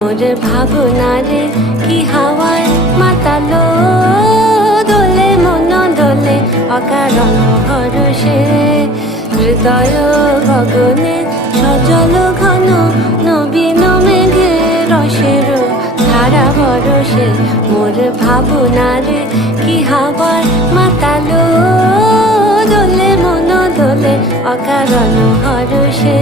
মোর ভাবনারে কি হাওয়ায় মাতালো দোলে মন দোলে অকারণ হরষে হৃদয় গগনে সজল ঘন নবীন মেঘে রসের ধারা বরসে মোর ভাবনারে কি হাওয়ায় মাতালো দোলে মন দোলে অকারণ হরষে